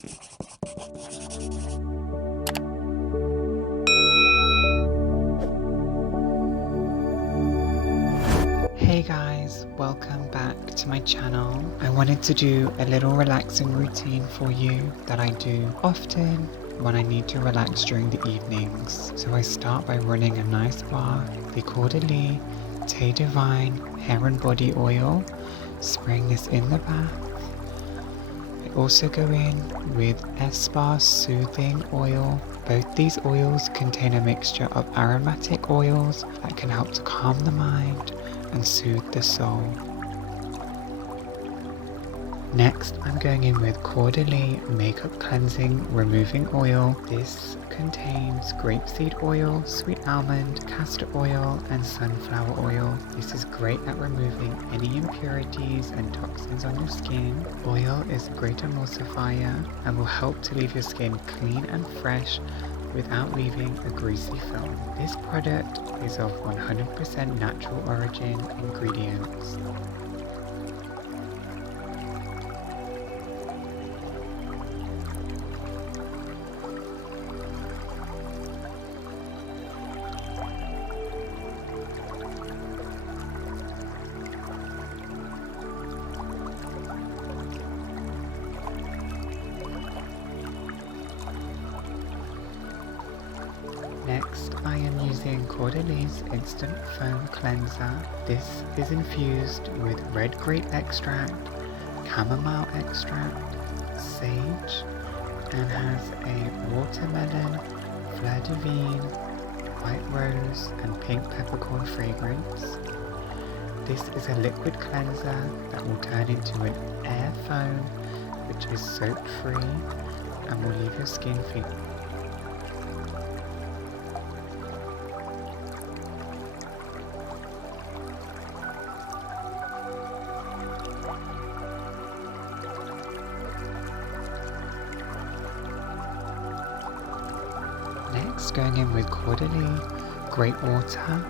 Hey guys, welcome back to my channel. I wanted to do a little relaxing routine for you that I do often when I need to relax during the evenings. So I start by running a nice bath, the Caudalie Divine Hair and Body Oil, spraying this in the bath. I also go in with Espa Soothing Oil. Both these oils contain a mixture of aromatic oils that can help to calm the mind and soothe the soul. Next, I'm going in with Caudalie Makeup Cleansing Removing Oil. This contains grapeseed oil, sweet almond, castor oil, and sunflower oil. This is great at removing any impurities and toxins on your skin. Oil is a great emulsifier and will help to leave your skin clean and fresh without leaving a greasy film. This product is of 100% natural origin ingredients. Next, I am using Caudalie's Instant Foam Cleanser. This is infused with red grape extract, chamomile extract, sage, and has a watermelon, fleur de vigne, white rose, and pink peppercorn fragrance. This is a liquid cleanser that will turn into an air foam, which is soap-free and will leave your skin feeling. Next, going in with Caudalie Grape Water.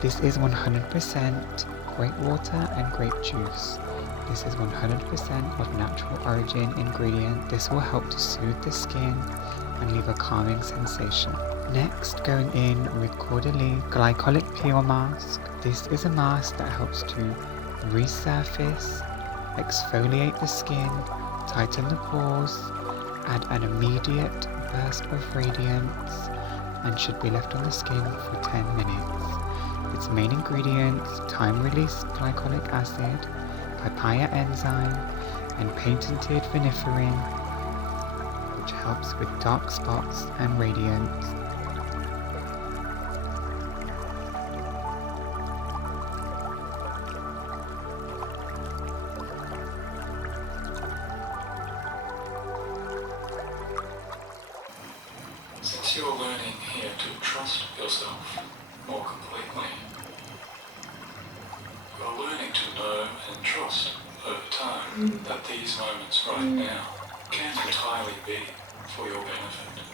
This is 100% grape water and grape juice. This is 100% of natural origin ingredient. This will help to soothe the skin and leave a calming sensation. Next, going in with Caudalie Glycolic Peel Mask. This is a mask that helps to resurface, exfoliate the skin, tighten the pores, add an immediate burst of radiance, and should be left on the skin for 10 minutes. Its main ingredients: time-release glycolic acid, papaya enzyme, and patented viniferin, which helps with dark spots and radiance. Since you're learning here to trust yourself more completely, you're learning to know and trust over time that these moments right now can entirely be for your benefit.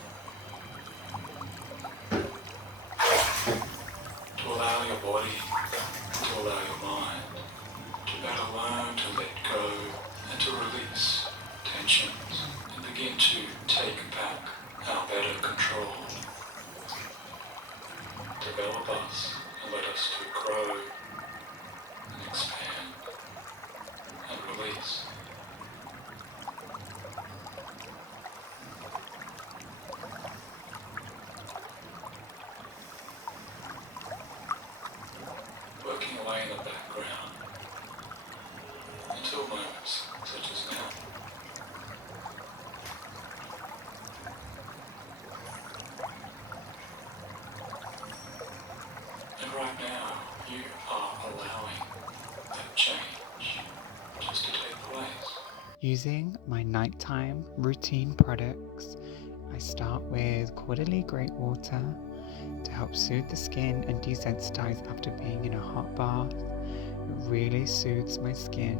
To allow your body, to allow your mind to better learn to let go and to release tensions and begin to take back our better control. Develop us and let us to grow and expand and release. Working away in the background until moments such as now. And right now, you are allowing that change just to take place. Using my nighttime routine products, I start with Caudalie Grape Water to help soothe the skin and desensitize after being in a hot bath. It really soothes my skin.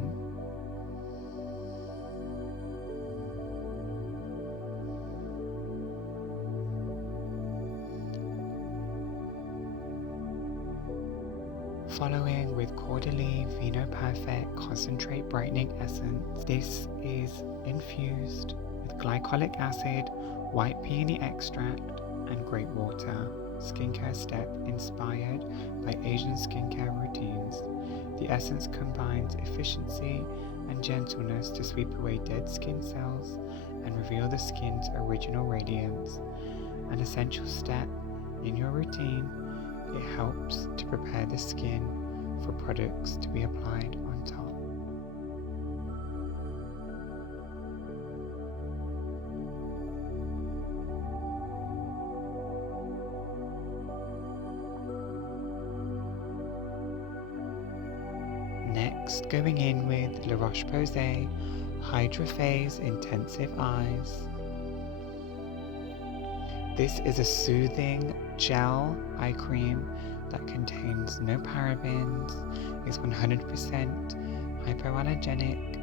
Following with Caudalie Vinoperfect Concentrate Brightening Essence. This is infused with glycolic acid, white peony extract, and grape water. Skincare step inspired by Asian skincare routines. The essence combines efficiency and gentleness to sweep away dead skin cells and reveal the skin's original radiance. An essential step in your routine, it helps to prepare the skin for products to be applied on top. Next, going in with Roche-Posay Hydraphase Intensive Eyes. This is a soothing gel eye cream that contains no parabens, is 100% hypoallergenic,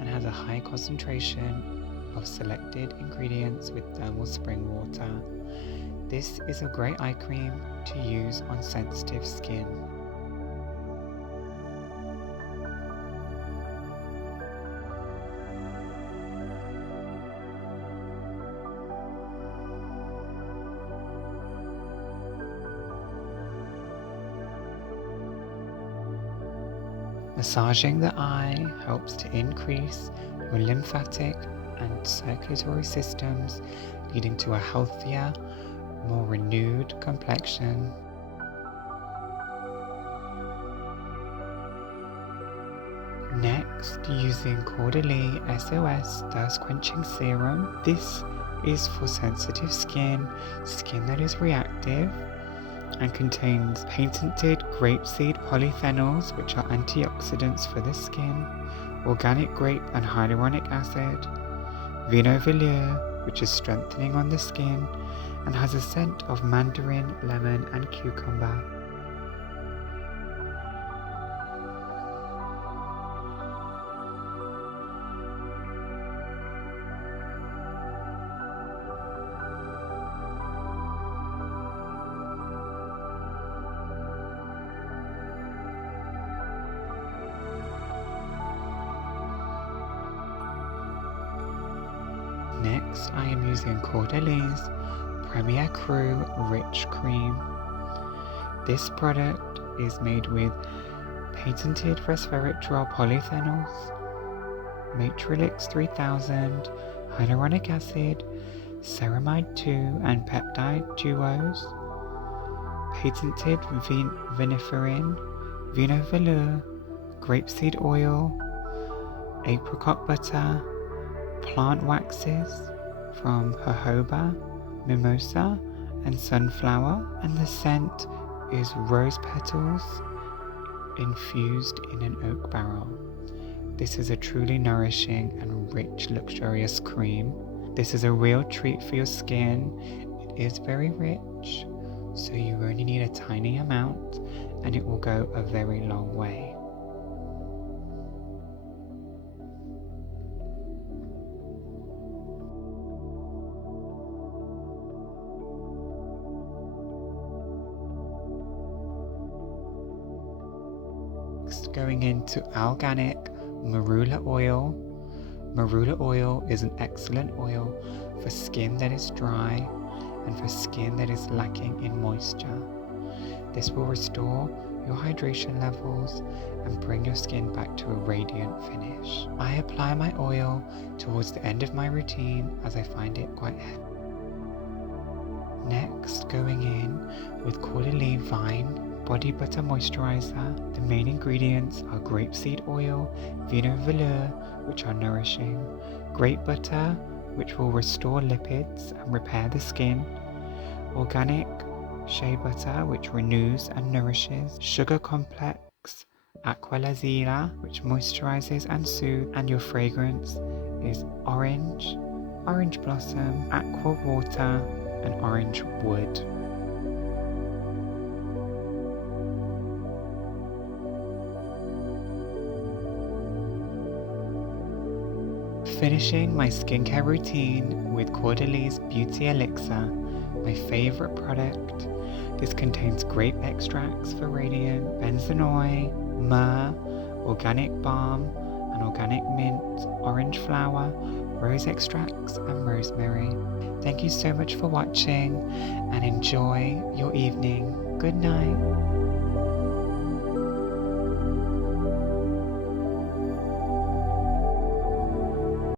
and has a high concentration of selected ingredients with thermal spring water. This is a great eye cream to use on sensitive skin. Massaging the eye helps to increase your lymphatic and circulatory systems, leading to a healthier, more renewed complexion. Next, using Caudalie SOS Thirst Quenching Serum. This is for sensitive skin that is reactive, and contains patented grapeseed polyphenols, which are antioxidants for the skin, organic grape and hyaluronic acid, Vinovelour, which is strengthening on the skin, and has a scent of mandarin, lemon, and cucumber. Next, I am using Caudalie's Premier Cru Rich Cream. This product is made with patented resveratrol polyphenols, Matrix 3000, hyaluronic acid, ceramide 2 and peptide duos, patented viniferin, Vinovelour, grapeseed oil, apricot butter, plant waxes from jojoba, mimosa, and sunflower, and the scent is rose petals infused in an oak barrel. This is a truly nourishing and rich, luxurious cream. This is a real treat for your skin. It is very rich, so you only need a tiny amount and it will go a very long way. Next, going into Allganic Marula Oil. Marula oil is an excellent oil for skin that is dry and for skin that is lacking in moisture. This will restore your hydration levels and bring your skin back to a radiant finish. I apply my oil towards the end of my routine as I find it quite heavy. Next, going in with Caudalie Vine Body Butter Moisturizer. The main ingredients are grapeseed oil, Vinovelour, which are nourishing, grape butter, which will restore lipids and repair the skin, organic shea butter, which renews and nourishes, sugar complex, aqua lazula, which moisturizes and soothes, and your fragrance is orange, orange blossom, aqua water, and orange wood. Finishing my skincare routine with Caudalie's Beauty Elixir, my favorite product. This contains grape extracts for radiant, benzoin, myrrh, organic balm, and organic mint, orange flower, rose extracts and rosemary. Thank you so much for watching and enjoy your evening. Good night.